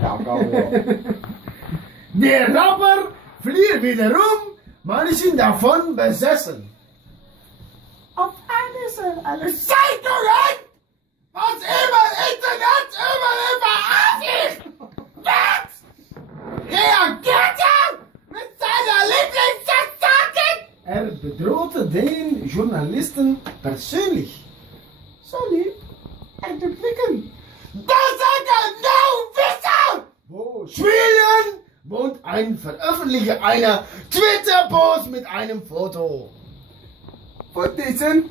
Ja, kan wel. Der Rapper flieht wiederum, manchen davon besessen. Auf einmal sind alle Zeitungen, was immer Internet über aufliegt, wird reagiert er mit seiner Lieblingsattacke. Er bedrohte den Journalisten persönlich. So lieb, er te blicken. Das er genau wissen, wo Schweden wohnt ein Veröffentlicher einer Twitter-Post mit einem Foto Von diesem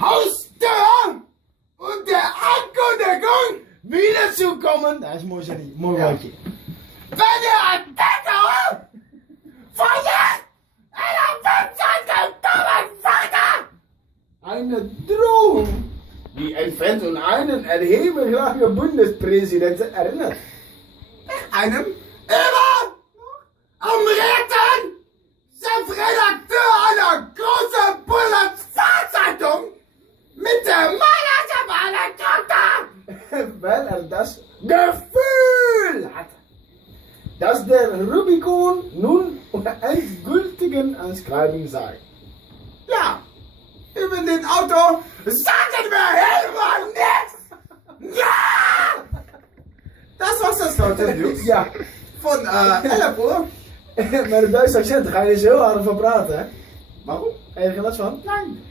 Haustür und der Ankündigung wiederzukommen. Das muss ja nicht, mooi woordje. Wenn der Entdecker von einer Webseite kommen Vater. Eine Drohung, die ein Fan und einen erheblichen Bundespräsidenten erinnert. einem Immer am Retten sind Redakteur einer großen Bundesfahrzeitung mit dem Manager, weil er das Gefühl hat, dass der Rubicon nun unter endgültigen Anschreibung sei. ja, über den Auto. Sagen wir helemaal nichts! Ja! Das was das heute News. Ja, Von 11 Uhr. met een Duits accent ga je dus heel hard van praten, hè? Waarom? Heb je er geen last van? Nein.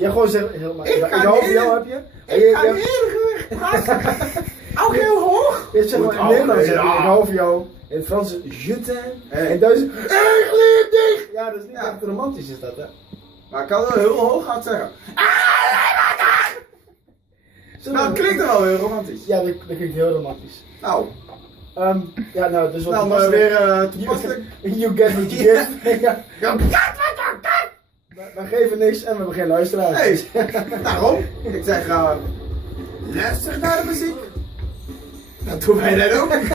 Je gewoon zegt helemaal. Ik kan hoop heel- jou heb je. Ik kan heel goed praten. Ook heel hoog. Je zeg maar Goed, in Nederlands ja. zeg je, ik hou van jou. In het Frans is je t'aime. Hey. En in Duits is ik lief dich. Ja, dat is niet Ja. echt romantisch is dat, hè? Maar ik kan wel heel hoog gaan zeggen. Zullen Nou, we- klinkt er wel heel romantisch. Ja, dat klinkt heel romantisch. Nou, Ja, nou, dus wat nou maar weer toepasselijk. You get what you give. Ja. Ja, Wij geven niks en we hebben geen luisteraars. nee, daarom. Ik zeg, luister naar de muziek. Dat doen wij dan ook.